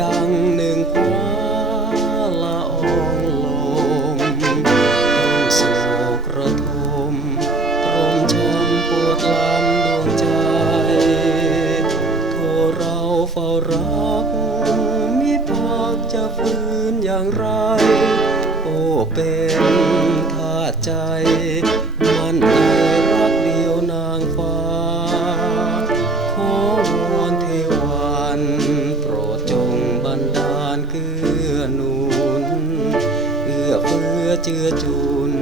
ดังหนึ่งคราละองลมต้องโศกระทมตรมช้ำปวดลำดวใจโทเราเฝ้ารักมิพักจะฟื้นอย่างไร โอ้เป็นธาใจ มันใจรักเดียวนางฟ้า ขอวอนเทว หนุนเอื้อเฟื้อเจือจุน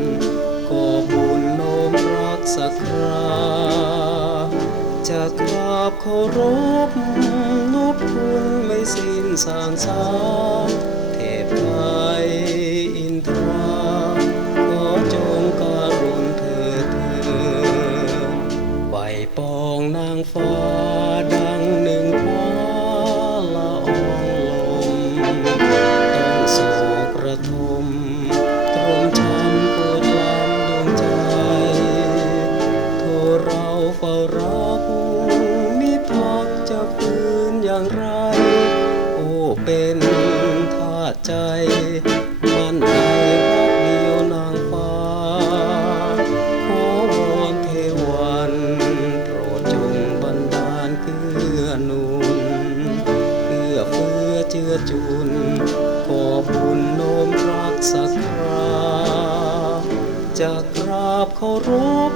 กอบุญโน้มรักสักคราจะกราบเคารพนบคุณไม่สิ้นสางสางเทพไทยอินทราขอจงการุณเธอเธอไหปองนางฟ้า อย่างไร โอ้เป็นทาสใจมันในรักเดียวนางฟ้า ขอวอนเทวันโปรดจงบันดาลเกื้อหนุนเพื่อเฟื้อเจือจุน ขอบุญโน้มรักสักคราจะกราบเคารพ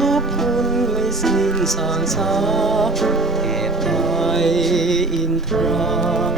นบคุณไม่สิ้นสางสา เท